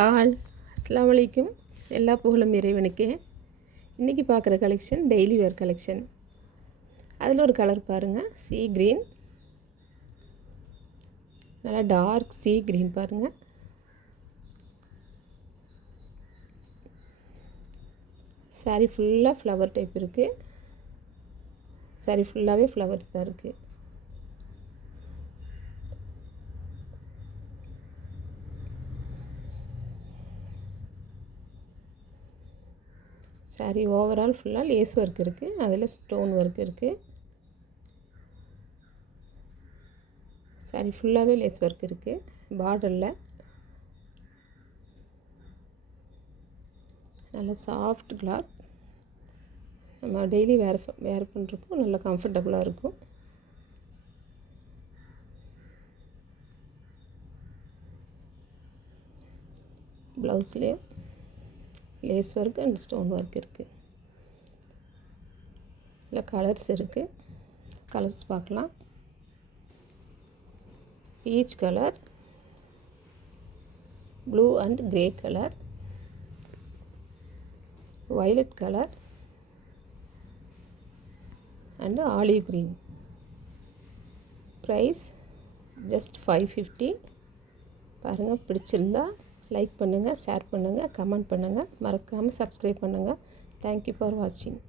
All அஸ்ஸலாமு அலைக்கும். எல்லா புகழும் இறைவனுக்கே. இன்றைக்கி பார்க்குற கலெக்ஷன் டெய்லி வேர் கலெக்ஷன். அதில் ஒரு கலர் பாருங்கள், சீ க்ரீன், நல்லா டார்க் சீ க்ரீன் பாருங்கள். சாரீ ஃபுல்லாக ஃப்ளவர் டைப் இருக்குது. சாரீ ஃபுல்லாகவே ஃப்ளவர்ஸ் தான் இருக்குது. சாரீ ஓவரால் ஃபுல்லாக லேஸ் ஒர்க் இருக்குது, அதில் ஸ்டோன் ஒர்க் இருக்குது. சாரீ ஃபுல்லாகவே லேஸ் ஒர்க் இருக்குது. பார்டரில் நல்ல சாஃப்ட் கிளாத், நம்ம டெய்லி வேர் பண்ணுறதுக்கும் நல்ல கம்ஃபர்டபுளாக இருக்கும். ப்ளவுஸ்லேயும் lace work and stone work இருக்குது. இதில் கலர்ஸ் இருக்குது. கலர்ஸ் பார்க்கலாம். Peach colour, blue and grey colour, violet colour and olive green. Price just 550. பாருங்கள், பிடிச்சிருந்தா லைக் பண்ணுங்கள், ஷேர் பண்ணுங்கள், கமெண்ட் பண்ணுங்கள், மறக்காமல் சப்ஸ்கிரைப் பண்ணுங்கள். தேங்க்யூ ஃபார் வாட்சிங்.